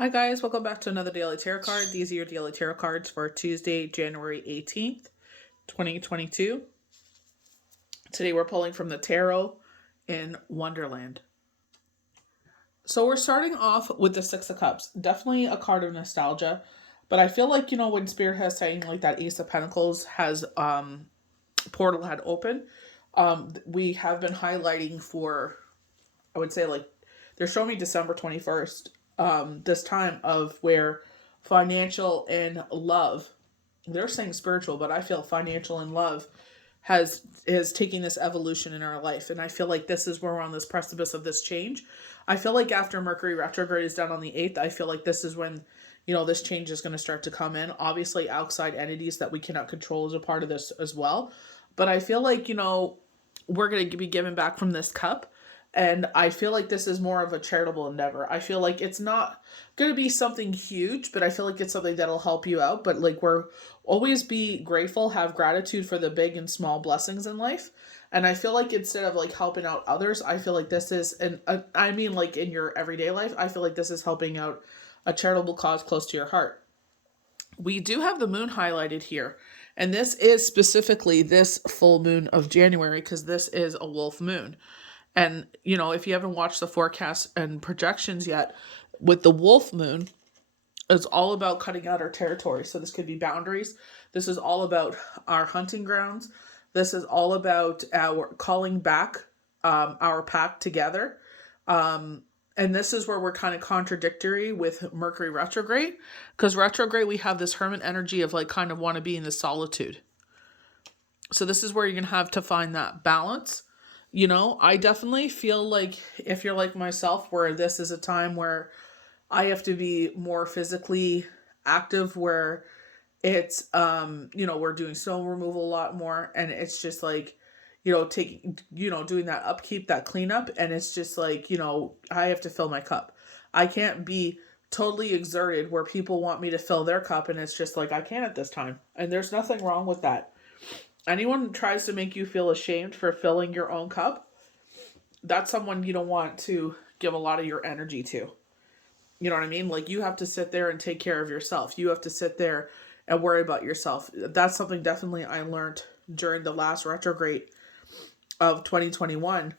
Hi guys, welcome back to another Daily Tarot card. These are your Daily Tarot cards for Tuesday, January 18th, 2022. Today we're pulling from the Tarot in Wonderland. So we're starting off with the Six of Cups. Definitely a card of nostalgia. But I feel like, when Spirit has saying like that Ace of Pentacles has portal had opened, we have been highlighting for, I would say, like, they're showing me December 21st, this time of where financial and love, they're saying spiritual, but I feel financial and love is taking this evolution in our life. And I feel like this is where we're on this precipice of this change. I feel like after Mercury retrograde is done on the 8th, I feel like this is when, this change is going to start to come in. Obviously, outside entities that we cannot control is a part of this as well. But I feel like, we're going to be given back from this cup. And I feel like this is more of a charitable endeavor. I feel like it's not going to be something huge, but I feel like it's something that'll help you out. But like, we're always be grateful, have gratitude for the big and small blessings in life. And I feel like instead of like helping out others, I feel like this is, and I mean like in your everyday life, I feel like this is helping out a charitable cause close to your heart. We do have the moon highlighted here. And this is specifically this full moon of January because this is a wolf moon. And, if you haven't watched the forecast and projections yet, with the wolf moon, it's all about cutting out our territory. So this could be boundaries. This is all about our hunting grounds. This is all about our calling back our pack together. And this is where we're kind of contradictory with Mercury retrograde. Because retrograde, we have this hermit energy of like kind of want to be in the solitude. So this is where you're going to have to find that balance. I definitely feel like if you're like myself, where this is a time where I have to be more physically active, where it's, we're doing snow removal a lot more. And it's just like, taking, doing that upkeep, that cleanup. And it's just like, I have to fill my cup. I can't be totally exerted where people want me to fill their cup. And it's just like, I can't at this time. And there's nothing wrong with that. Anyone who tries to make you feel ashamed for filling your own cup, that's someone you don't want to give a lot of your energy to. You know what I mean? Like, you have to sit there and take care of yourself. You have to sit there and worry about yourself. That's something definitely I learned during the last retrograde of 2021,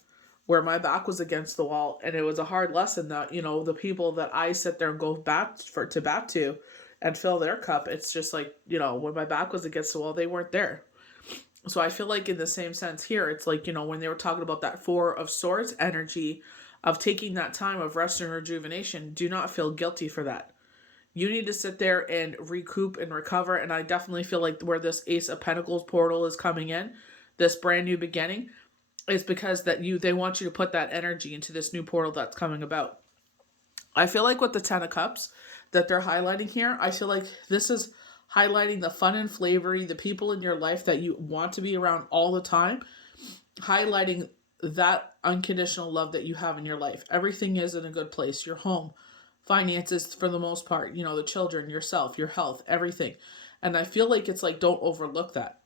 where my back was against the wall. And it was a hard lesson that, the people that I sit there and go back to and fill their cup, it's just like, when my back was against the wall, they weren't there. So I feel like in the same sense here, it's like, when they were talking about that Four of Swords energy of taking that time of rest and rejuvenation, do not feel guilty for that. You need to sit there and recoup and recover. And I definitely feel like where this Ace of Pentacles portal is coming in, this brand new beginning, is because they want you to put that energy into this new portal that's coming about. I feel like with the Ten of Cups that they're highlighting here, I feel like this is highlighting the fun and flavory, the people in your life that you want to be around all the time, highlighting that unconditional love that you have in your life. Everything is in a good place. Your home, finances for the most part, the children, yourself, your health, everything. And I feel like it's like, don't overlook that.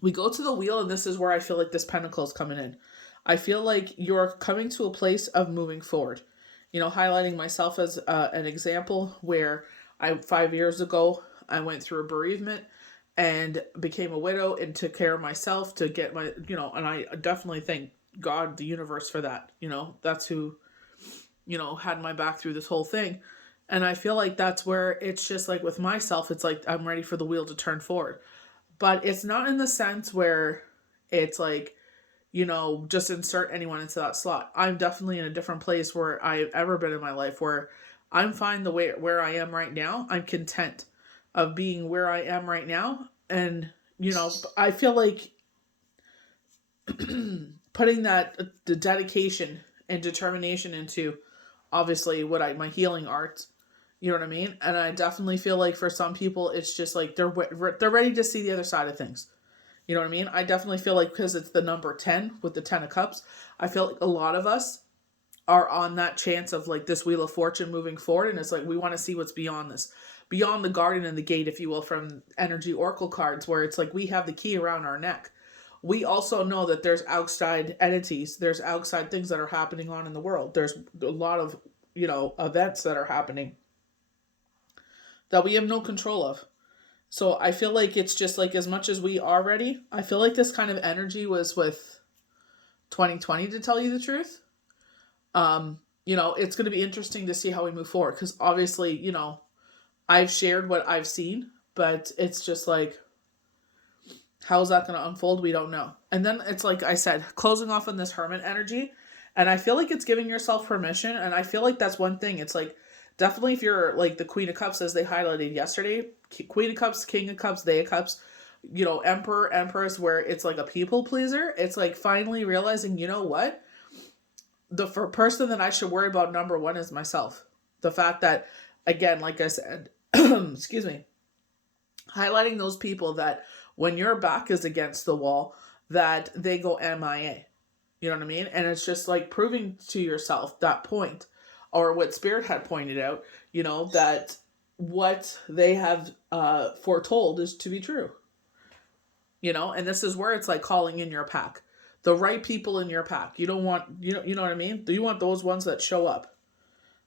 We go to the wheel, and this is where I feel like this pentacle is coming in. I feel like you're coming to a place of moving forward. Highlighting myself as an example where 5 years ago, I went through a bereavement and became a widow and took care of myself to get my, and I definitely thank God, the universe for that. That's who, had my back through this whole thing. And I feel like that's where it's just like with myself, it's like I'm ready for the wheel to turn forward. But it's not in the sense where it's like, just insert anyone into that slot. I'm definitely in a different place where I've ever been in my life, where I'm fine the way where I am right now. I'm content of being where I am right now. And, I feel like putting the dedication and determination into obviously my healing arts, you know what I mean? And I definitely feel like for some people, it's just like they're ready to see the other side of things. You know what I mean? I definitely feel like because it's the number 10 with the 10 of Cups, I feel like a lot of us are on that chance of like this Wheel of Fortune moving forward. And it's like, we want to see what's beyond this, beyond the garden and the gate, if you will, from energy oracle cards, where it's like we have the key around our neck. We also know that there's outside entities, there's outside things that are happening on in the world. There's a lot of events that are happening that we have no control of. So I feel like it's just like, as much as we are ready, I feel like this kind of energy was with 2020, to tell you the truth. It's going to be interesting to see how we move forward, because obviously, I've shared what I've seen, but it's just like, how's that going to unfold? We don't know. And then it's like I said, closing off on this Hermit energy, and I feel like it's giving yourself permission, and I feel like that's one thing. It's like, definitely if you're like the Queen of Cups, as they highlighted yesterday, Queen of Cups, King of Cups, They of Cups, Emperor, Empress, where it's like a people pleaser, it's like finally realizing, you know what? The person that I should worry about, number one, is myself. The fact that, again, like I said, excuse me, highlighting those people that when your back is against the wall, that they go MIA. You know what I mean? And it's just like proving to yourself that point, or what Spirit had pointed out, that what they have foretold is to be true. And this is where it's like calling in your pack. The right people in your pack. You don't want, you know what I mean? You want those ones that show up.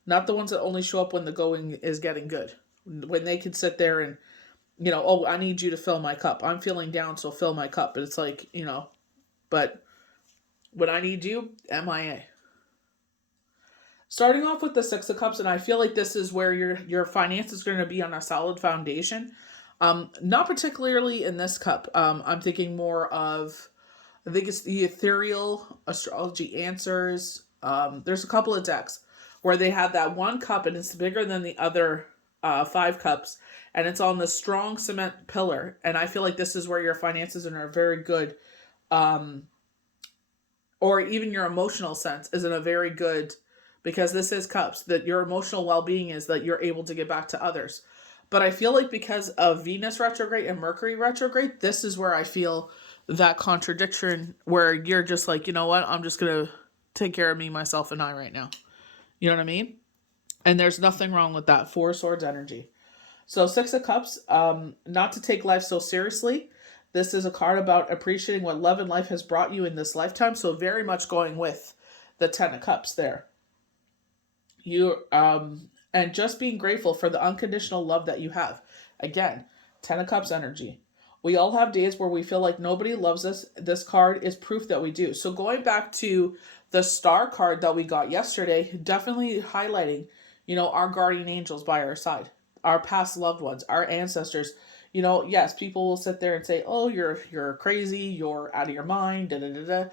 Not the ones that only show up when the going is getting good. When they can sit there and, oh, I need you to fill my cup. I'm feeling down, so fill my cup. But it's like, but when I need you, MIA. Starting off with the Six of Cups, and I feel like this is where your finance is going to be on a solid foundation. Not particularly in this cup. I'm thinking more of, I think it's the Ethereal Astrology Answers. There's a couple of decks where they have that one cup, and it's bigger than the other 5 cups, and it's on the strong cement pillar. And I feel like this is where your finances are very good, or even your emotional sense is in a very good, because this is cups, that your emotional well-being is that you're able to give back to others. But I feel like because of Venus retrograde and Mercury retrograde, this is where I feel that contradiction, where you're just like, you know what, I'm just going to take care of me, myself, and I right now. You know what I mean? And there's nothing wrong with that. 4 Swords energy. So 6 of Cups, not to take life so seriously. This is a card about appreciating what love and life has brought you in this lifetime. So very much going with the 10 of Cups there. And just being grateful for the unconditional love that you have. Again, 10 of Cups energy. We all have days where we feel like nobody loves us. This card is proof that we do. So going back to the Star card that we got yesterday, definitely highlighting, our guardian angels by our side, our past loved ones, our ancestors. Yes, people will sit there and say, oh, you're crazy, you're out of your mind, da da da da.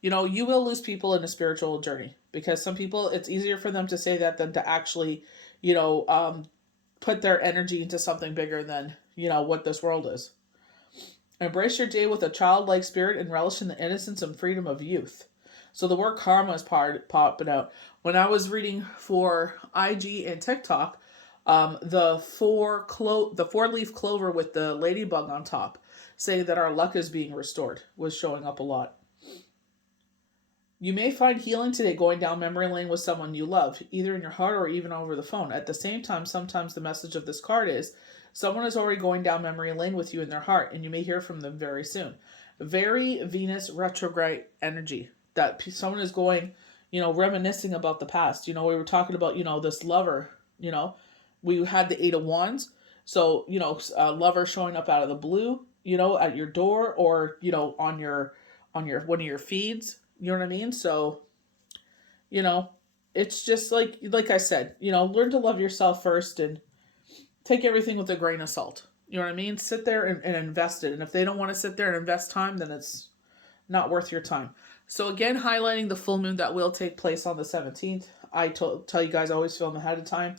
You will lose people in a spiritual journey, because some people, it's easier for them to say that than to actually, put their energy into something bigger than, what this world is. Embrace your day with a childlike spirit and relish in the innocence and freedom of youth. So the word karma is popping out. When I was reading for IG and TikTok, the 4-leaf clover with the ladybug on top, saying that our luck is being restored, was showing up a lot. You may find healing today going down memory lane with someone you love, either in your heart or even over the phone. At the same time, sometimes the message of this card is someone is already going down memory lane with you in their heart, and you may hear from them very soon. Very Venus retrograde energy, that someone is going, reminiscing about the past. We were talking about, this lover, we had the 8 of Wands. So, a lover showing up out of the blue, at your door, or, on your one of your feeds. You know what I mean? So, it's just like I said, learn to love yourself first and take everything with a grain of salt. You know what I mean? Sit there and invest it. And if they don't want to sit there and invest time, then it's not worth your time. So again, highlighting the full moon that will take place on the 17th. I tell you guys, always film ahead of time.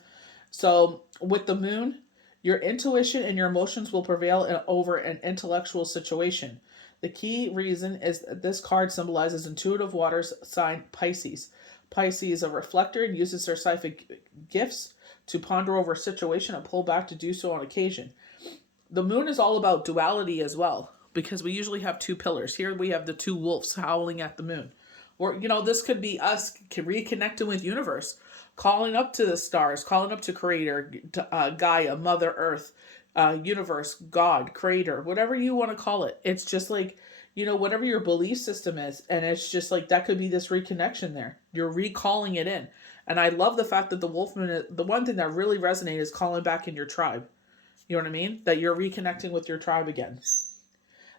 So with the moon, your intuition and your emotions will prevail over an intellectual situation. The key reason is that this card symbolizes intuitive water sign Pisces. Pisces is a reflector and uses their psychic gifts to ponder over a situation and pull back to do so on occasion. The moon is all about duality as well, because we usually have 2 pillars. Here we have the 2 wolves howling at the moon. Or, this could be us reconnecting with universe, calling up to the stars, calling up to Creator, Gaia, Mother Earth, universe, God, Creator, whatever you want to call it. It's just like, whatever your belief system is. And it's just like, that could be this reconnection there. You're recalling it in. And I love the fact that the Wolfman, the one thing that really resonates is calling back in your tribe. You know what I mean? That you're reconnecting with your tribe again.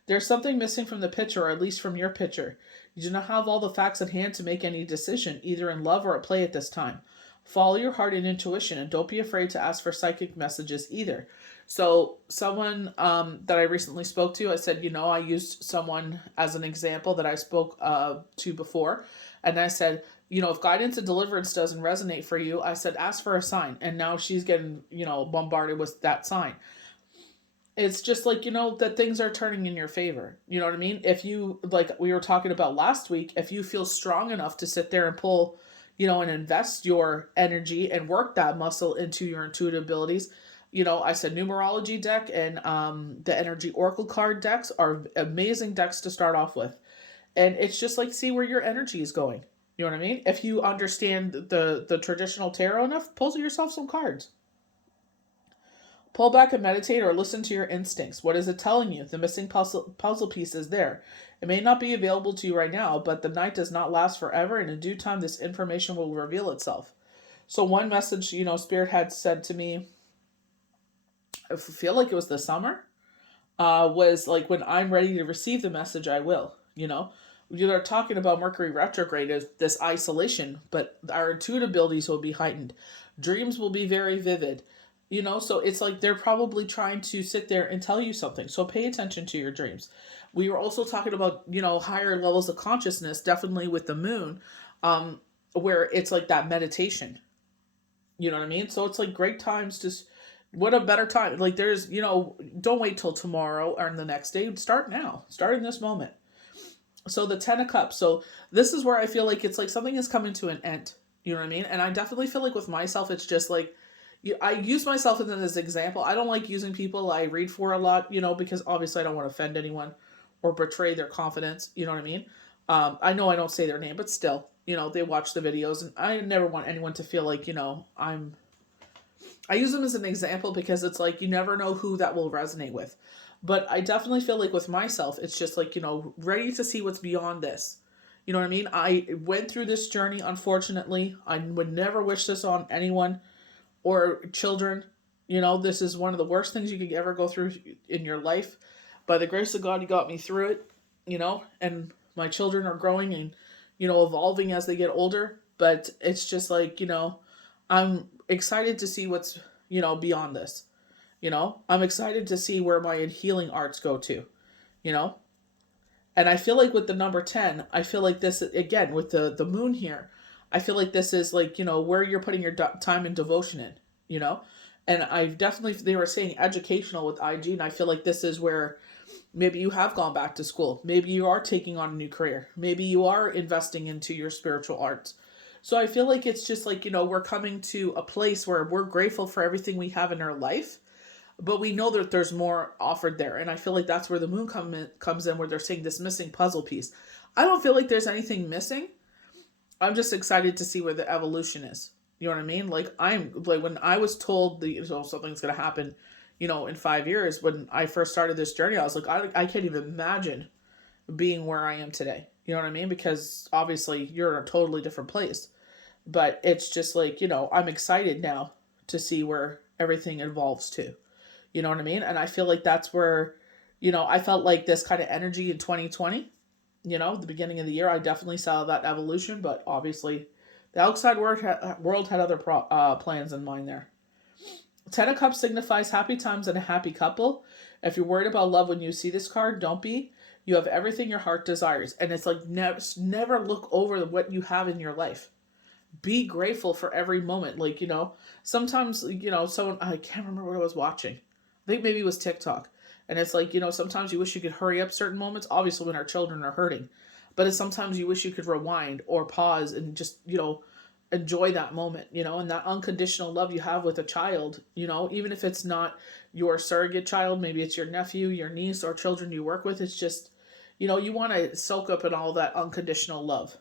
There's something missing from the picture, or at least from your picture. You do not have all the facts at hand to make any decision, either in love or at play at this time. Follow your heart and intuition, and don't be afraid to ask for psychic messages either. So, someone that I recently spoke to, I said, I used someone as an example that I spoke to before. And I said, if guidance and deliverance doesn't resonate for you, I said, ask for a sign. And now she's getting, bombarded with that sign. It's just like, that things are turning in your favor. You know what I mean? If you, like we were talking about last week, if you feel strong enough to sit there and pull, and invest your energy and work that muscle into your intuitive abilities, I said numerology deck and the energy oracle card decks are amazing decks to start off with. And it's just like, see where your energy is going. You know what I mean? If you understand the traditional tarot enough, pull yourself some cards. Pull back and meditate or listen to your instincts. What is it telling you? The missing puzzle piece is there. It may not be available to you right now, but the night does not last forever, and in due time, this information will reveal itself. So one message, Spirit had said to me, I feel like it was the summer, was like, when I'm ready to receive the message, I will, You're talking about Mercury retrograde as this isolation, but our intuitive abilities will be heightened. Dreams will be very vivid. So it's like they're probably trying to sit there and tell you something. So pay attention to your dreams. We were also talking about, higher levels of consciousness, definitely with the moon, where it's like that meditation. You know what I mean? So it's like great times to, what a better time. Like there's, don't wait till tomorrow or the next day. Start now. Start in this moment. So the 10 of Cups. So this is where I feel like it's like something is coming to an end. You know what I mean? And I definitely feel like with myself, it's just like, I use myself as an example. I don't like using people I read for a lot, because obviously I don't want to offend anyone or betray their confidence. You know what I mean? I know I don't say their name, but still, they watch the videos, and I never want anyone to feel like, I use them as an example because it's like, you never know who that will resonate with. But I definitely feel like with myself, it's just like, ready to see what's beyond this. You know what I mean? I went through this journey, unfortunately. I would never wish this on anyone or children. This is one of the worst things you could ever go through in your life. By the grace of God, He got me through it, and my children are growing and, evolving as they get older. But it's just like, I'm excited to see what's, beyond this. I'm excited to see where my healing arts go to, and I feel like with the number 10, I feel like this, again, with the moon here, I feel like this is like, where you're putting your time and devotion in, and I definitely, they were saying educational with IG, and I feel like this is where maybe you have gone back to school. Maybe you are taking on a new career. Maybe you are investing into your spiritual arts. So I feel like it's just like, we're coming to a place where we're grateful for everything we have in our life, but we know that there's more offered there. And I feel like that's where the moon comes in, where they're saying this missing puzzle piece. I don't feel like there's anything missing. I'm just excited to see where the evolution is. You know what I mean? Like, I'm like, when I was told something's going to happen, in 5 years, when I first started this journey, I was like, I can't even imagine being where I am today. You know what I mean? Because obviously you're in a totally different place, but it's just like, I'm excited now to see where everything evolves to. You know what I mean? And I feel like that's where, I felt like this kind of energy in 2020, the beginning of the year, I definitely saw that evolution, but obviously the outside world had other plans in mind there. 10 of Cups signifies happy times and a happy couple. If you're worried about love when you see this card, don't be. You have everything your heart desires. And it's like, never look over what you have in your life. Be grateful for every moment. Like, sometimes, someone, I can't remember what I was watching. I think maybe it was TikTok. And it's like, sometimes you wish you could hurry up certain moments, obviously when our children are hurting. But it's sometimes you wish you could rewind or pause and just, enjoy that moment, and that unconditional love you have with a child, even if it's not your surrogate child, maybe it's your nephew, your niece, or children you work with. It's just, you want to soak up in all that unconditional love.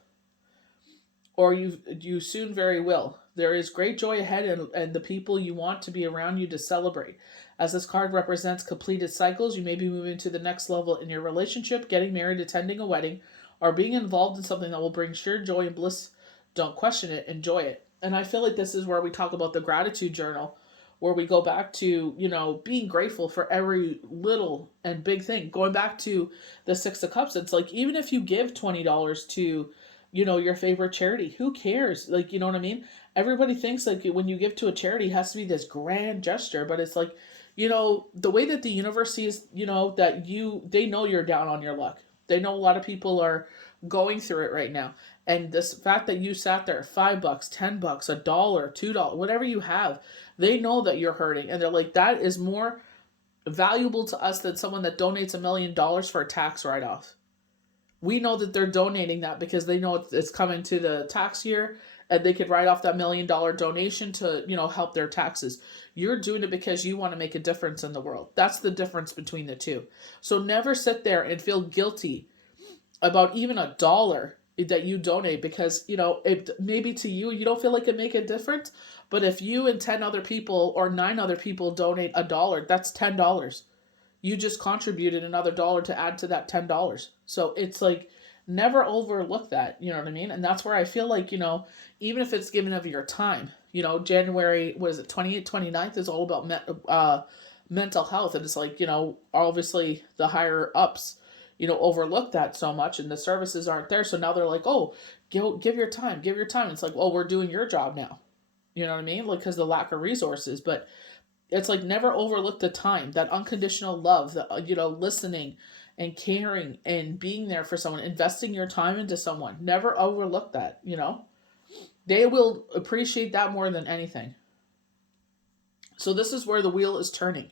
Or you soon very will. There is great joy ahead and the people you want to be around you to celebrate. As this card represents completed cycles, you may be moving to the next level in your relationship, getting married, attending a wedding, or being involved in something that will bring sheer joy and bliss. Don't question it, enjoy it. And I feel like this is where we talk about the gratitude journal, where we go back to, being grateful for every little and big thing. Going back to the Six of Cups, it's like, even if you give $20 to, your favorite charity, who cares? Like, you know what I mean? Everybody thinks like when you give to a charity, it has to be this grand gesture, but it's like, the way that the universe sees, that they know you're down on your luck. They know a lot of people are going through it right now. And this fact that you sat there, $5, $10, $1, $2, whatever you have, they know that you're hurting. And they're like, that is more valuable to us than someone that donates $1 million for a tax write off. We know that they're donating that because they know it's coming to the tax year, and they could write off that $1 million donation to, help their taxes. You're doing it because you want to make a difference in the world. That's the difference between the two. So never sit there and feel guilty about even $1 that you donate, because it maybe to you don't feel like it make a difference, but if you and 10 other people or 9 other people donate $1, that's $10. You just contributed another dollar to add to that $10. So it's like, never overlook that. You know what I mean? And that's where I feel like, even if it's given of your time, January, what is it, 28th, 29th is all about mental health. And it's like, obviously the higher ups, overlook that so much, and the services aren't there. So now they're like, oh, give your time, give your time. It's like, well, we're doing your job now. You know what I mean? Like, because the lack of resources. But it's like, never overlook the time, that unconditional love, the, listening and caring and being there for someone, investing your time into someone. Never overlook that, They will appreciate that more than anything. So this is where the wheel is turning.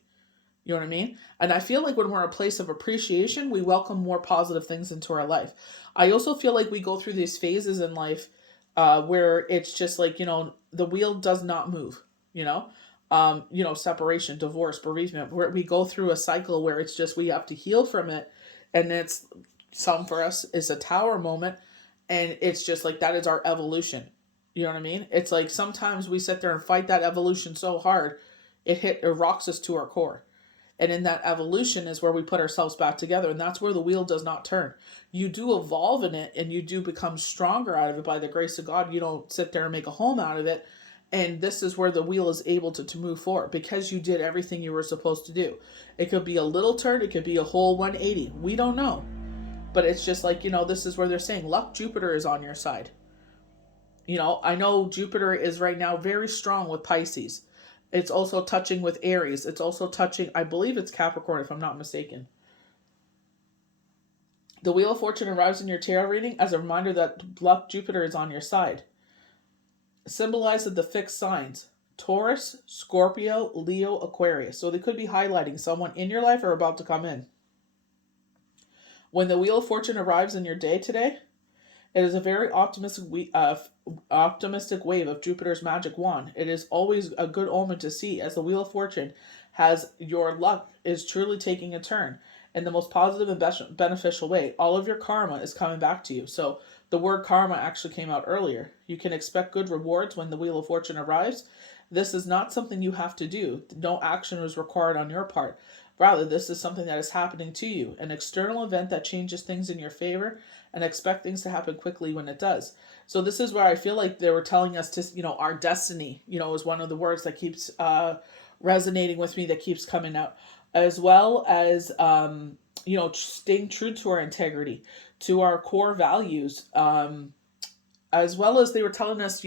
You know what I mean? And I feel like when we're in a place of appreciation, we welcome more positive things into our life. I also feel like we go through these phases in life where it's just like, the wheel does not move, separation, divorce, bereavement, where we go through a cycle where it's just, we have to heal from it. And it's, some for us is a tower moment. And it's just like, that is our evolution. You know what I mean? It's like, sometimes we sit there and fight that evolution so hard, it rocks us to our core. And in that evolution is where we put ourselves back together. And that's where the wheel does not turn. You do evolve in it, and you do become stronger out of it by the grace of God. You don't sit there and make a home out of it. And this is where the wheel is able to move forward, because you did everything you were supposed to do. It could be a little turn. It could be a whole 180. We don't know. But it's just like, this is where they're saying luck, Jupiter is on your side. I know Jupiter is right now very strong with Pisces. It's also touching with Aries. It's also touching, I believe it's Capricorn, if I'm not mistaken. The Wheel of Fortune arrives in your tarot reading as a reminder that luck, Jupiter is on your side. Symbolizes the fixed signs: Taurus, Scorpio, Leo, Aquarius. So they could be highlighting someone in your life or about to come in. When the Wheel of Fortune arrives in your day today, it is a very optimistic wave of Jupiter's magic wand. It is always a good omen to see, as the Wheel of Fortune has your luck is truly taking a turn in the most positive and beneficial way. All of your karma is coming back to you. So the word karma actually came out earlier. You can expect good rewards when the Wheel of Fortune arrives. This is not something you have to do. No action is required on your part. Rather, this is something that is happening to you, an external event that changes things in your favor, and expect things to happen quickly when it does. So this is where I feel like they were telling us to, our destiny, is one of the words that keeps resonating with me, that keeps coming out, as well as, staying true to our integrity, to our core values, as well as they were telling us,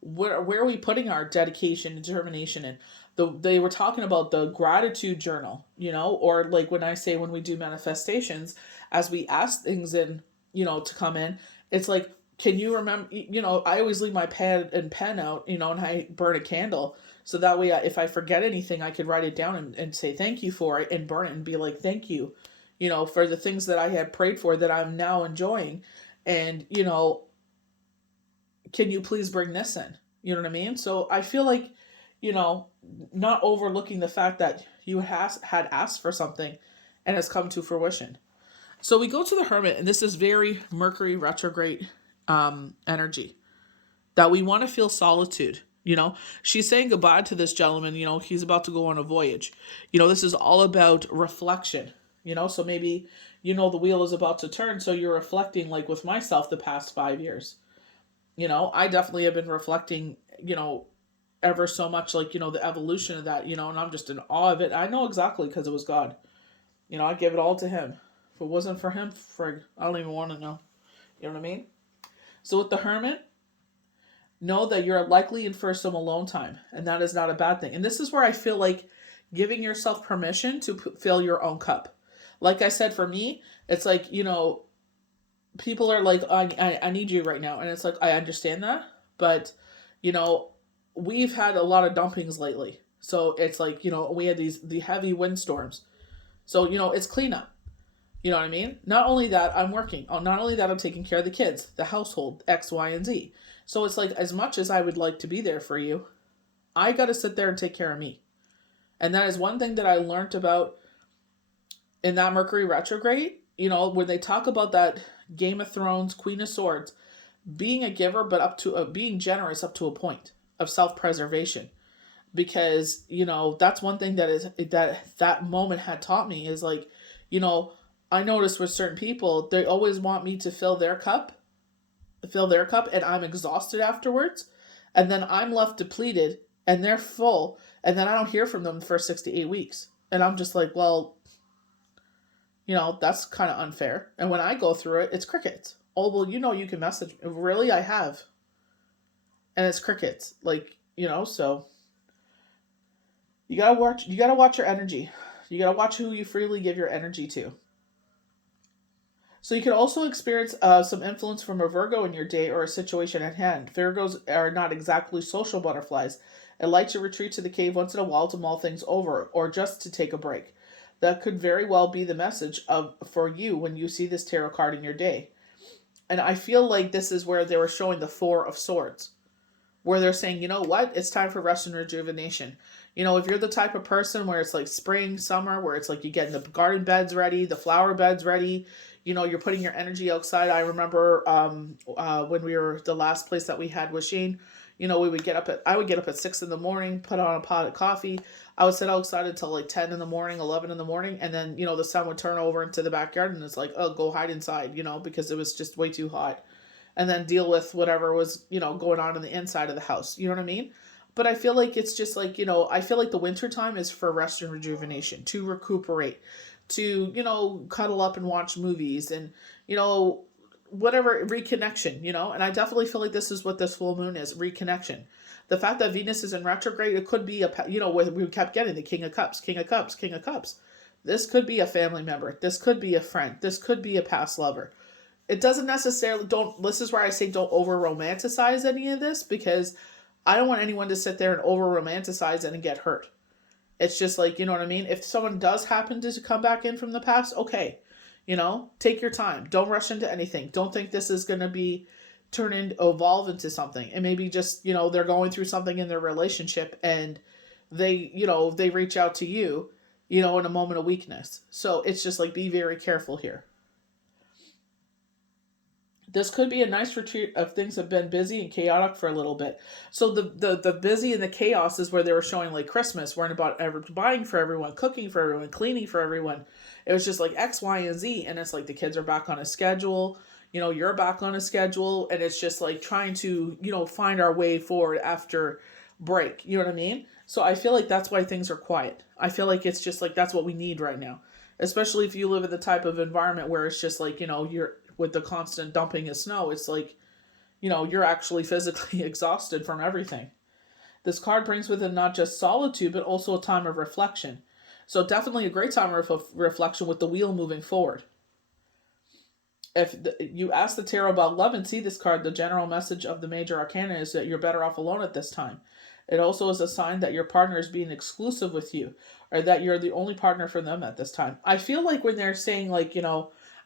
where are we putting our dedication and determination in. They were talking about the gratitude journal, or like when we do manifestations, as we ask things in, to come in, it's like, can you remember, I always leave my pad and pen out, and I burn a candle. So that way, if I forget anything, I could write it down and say thank you for it, and burn it and be like, thank you, for the things that I had prayed for that I'm now enjoying. And, can you please bring this in? You know what I mean? So I feel like, not overlooking the fact that you had asked for something and has come to fruition. So we go to the Hermit, and this is very Mercury retrograde energy, that we want to feel solitude. She's saying goodbye to this gentleman. He's about to go on a voyage. This is all about reflection. So maybe, the wheel is about to turn. So you're reflecting, like with myself, the past 5 years. I definitely have been reflecting ever so much, like, the evolution of that, and I'm just in awe of it. I know exactly, because it was God. I give it all to him. If it wasn't for him, frig, I don't even want to know. You know what I mean? So with the Hermit, know that you're likely in for some alone time, and that is not a bad thing. And this is where I feel like giving yourself permission to fill your own cup. Like I said, for me, it's like, people are like, I need you right now. And it's like, I understand that. But, we've had a lot of dumpings lately. So it's like, we had the heavy windstorms. So, it's cleanup. You know what I mean? Not only that, I'm working. Not only that, I'm taking care of the kids, the household, X, Y, and Z. So it's like, as much as I would like to be there for you, I got to sit there and take care of me. And that is one thing that I learned about in that Mercury retrograde. When they talk about that Game of Thrones, Queen of Swords, being a giver, but up to being generous up to a point of self-preservation. Because, that's one thing that moment had taught me is like, I noticed with certain people, they always want me to fill their cup, and I'm exhausted afterwards. And then I'm left depleted and they're full. And then I don't hear from them for 6 to 8 weeks. And I'm just like, well, that's kind of unfair. And when I go through it, it's crickets. Oh, well, you can message me. Really? I have. And it's crickets. Like, so you gotta watch your energy. You gotta watch who you freely give your energy to. So you can also experience some influence from a Virgo in your day or a situation at hand. Virgos are not exactly social butterflies and like to retreat to the cave once in a while to mull things over or just to take a break. That could very well be the message for you when you see this tarot card in your day. And I feel like this is where they were showing the Four of Swords, where they're saying, you know what, it's time for rest and rejuvenation. If you're the type of person where it's like spring, summer, where it's like you're getting the garden beds ready, the flower beds ready, you're putting your energy outside. I remember when we were, the last place that we had was Shane, I would get up at 6 a.m, put on a pot of coffee. I would sit outside until like 10 in the morning, 11 in the morning. And then, the sun would turn over into the backyard and it's like, oh, go hide inside, because it was just way too hot. And then deal with whatever was, going on in the inside of the house. You know what I mean? But I feel like it's just like, I feel like the winter time is for rest and rejuvenation, to recuperate, to, cuddle up and watch movies and, whatever, reconnection, and I definitely feel like this is what this full moon is, reconnection. The fact that Venus is in retrograde, it could be we kept getting the King of Cups, King of Cups, King of Cups. This could be a family member. This could be a friend. This could be a past lover. It doesn't necessarily, this is where I say don't over romanticize any of this, because I don't want anyone to sit there and over romanticize it and get hurt. It's just like, you know what I mean? If someone does happen to come back in from the past, okay, take your time. Don't rush into anything. Don't think this is going to evolve into something. And maybe just, they're going through something in their relationship and they reach out to you, in a moment of weakness. So it's just like, be very careful here. This could be a nice retreat if things have been busy and chaotic for a little bit. So the busy and the chaos is where they were showing like Christmas, worrying about buying for everyone, cooking for everyone, cleaning for everyone. It was just like X, Y, and Z. And it's like the kids are back on a schedule. You're back on a schedule. And it's just like trying to, find our way forward after break. You know what I mean? So I feel like that's why things are quiet. I feel like it's just like that's what we need right now. Especially if you live in the type of environment where it's just like, you're with the constant dumping of snow, it's like, you're actually physically exhausted from everything. This card brings with it not just solitude, but also a time of reflection. So definitely a great time of reflection with the wheel moving forward. If you ask the tarot about love and see this card, the general message of the major arcana is that you're better off alone at this time. It also is a sign that your partner is being exclusive with you, or that you're the only partner for them at this time. I feel like when they're saying like,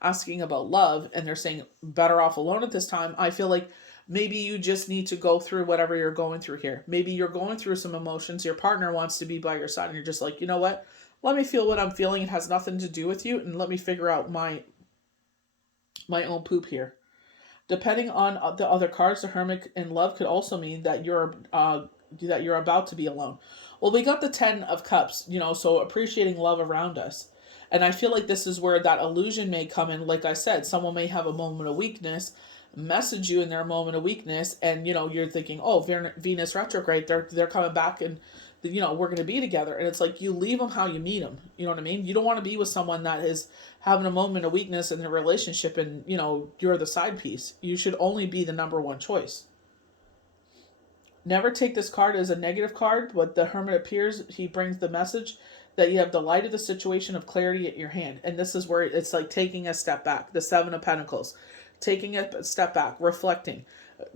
asking about love and they're saying better off alone at this time, I feel like maybe you just need to go through whatever you're going through here. Maybe you're going through some emotions. Your partner wants to be by your side and you're just like, you know what? Let me feel what I'm feeling. It has nothing to do with you. And let me figure out my own poop here. Depending on the other cards, the Hermit in love could also mean that you're about to be alone. Well, we got the 10 of Cups, so appreciating love around us. And I feel like this is where that illusion may come in. Like I said, someone may have a moment of weakness, message you in their moment of weakness, and you're thinking, oh, Venus retrograde, they're coming back, and we're going to be together. And it's like, you leave them how you meet them. You know what I mean? You don't want to be with someone that is having a moment of weakness in their relationship, and you're the side piece. You should only be the number one choice. Never take this card as a negative card. What the Hermit appears, he brings the message that you have the light of the situation of clarity at your hand. And this is where it's like taking a step back. The Seven of Pentacles. Taking a step back, reflecting.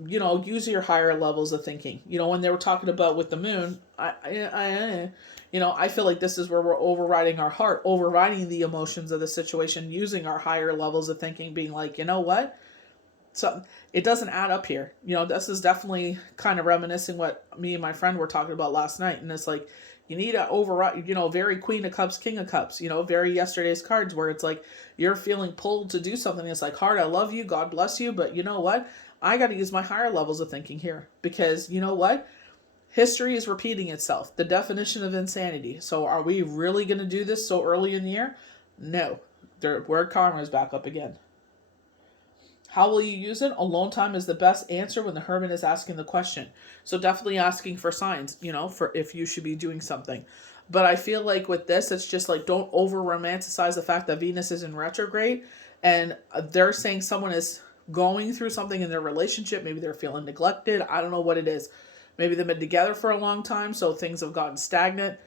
Use your higher levels of thinking. When they were talking about with the moon, I feel like this is where we're overriding our heart, overriding the emotions of the situation, using our higher levels of thinking, being like, you know what? So it doesn't add up here. This is definitely kind of reminiscing what me and my friend were talking about last night. And it's like, you need to override, very Queen of Cups, King of Cups, very yesterday's cards, where it's like, you're feeling pulled to do something. It's like, heart, I love you. God bless you. But you know what? I got to use my higher levels of thinking here, because you know what? History is repeating itself. The definition of insanity. So are we really going to do this so early in the year? No. Word karma is back up again. How will you use it? Alone time is the best answer when the Hermit is asking the question. So definitely asking for signs, for if you should be doing something. But I feel like with this, it's just like, don't over romanticize the fact that Venus is in retrograde, and they're saying someone is going through something in their relationship. Maybe they're feeling neglected. I don't know what it is. Maybe they've been together for a long time, so things have gotten stagnant.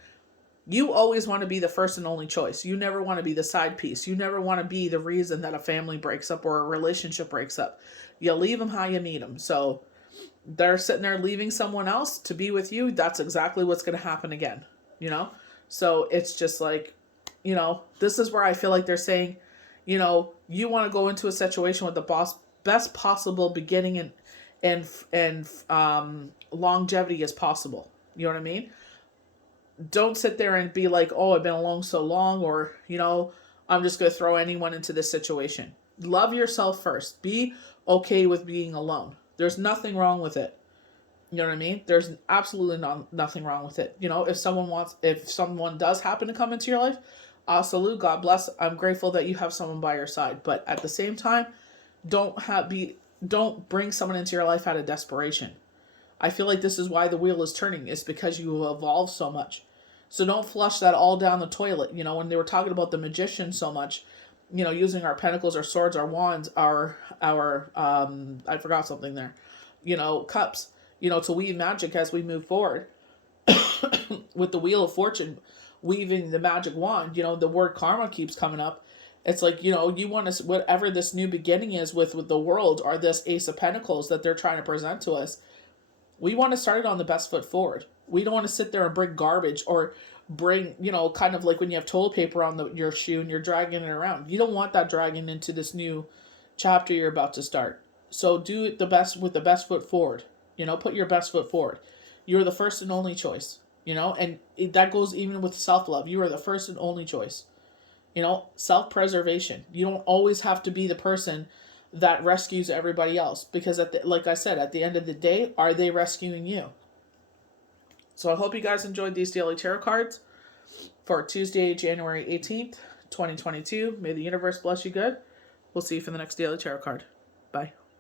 You always want to be the first and only choice. You never want to be the side piece. You never want to be the reason that a family breaks up or a relationship breaks up. You leave them how you meet them. So they're sitting there leaving someone else to be with you. That's exactly what's going to happen again, So it's just like, this is where I feel like they're saying, you want to go into a situation with the best possible beginning and longevity as possible. You know what I mean? Don't sit there and be like, oh, I've been alone so long, or, I'm just going to throw anyone into this situation. Love yourself first. Be okay with being alone. There's nothing wrong with it. You know what I mean? There's absolutely nothing wrong with it. If someone does happen to come into your life, salute, God bless. I'm grateful that you have someone by your side. But at the same time, don't bring someone into your life out of desperation. I feel like this is why the wheel is turning. It's because you evolved so much. So don't flush that all down the toilet. When they were talking about the magician so much, using our pentacles, our swords, our wands, our I forgot something there, cups, to weave magic as we move forward. With the Wheel of Fortune, weaving the magic wand, the word karma keeps coming up. It's like, you want to, whatever this new beginning is with the world, or this Ace of Pentacles that they're trying to present to us, we want to start it on the best foot forward. We don't want to sit there and bring garbage, or bring, kind of like when you have toilet paper on your shoe and you're dragging it around. You don't want that dragging into this new chapter you're about to start. So do it with the best foot forward. Put your best foot forward. You're the first and only choice, and that goes even with self-love. You are the first and only choice. Self-preservation. You don't always have to be the person that rescues everybody else, because like I said, at the end of the day, are they rescuing you? So I hope you guys enjoyed these daily tarot cards for Tuesday, January 18th, 2022. May the universe bless you good. We'll see you for the next daily tarot card. Bye.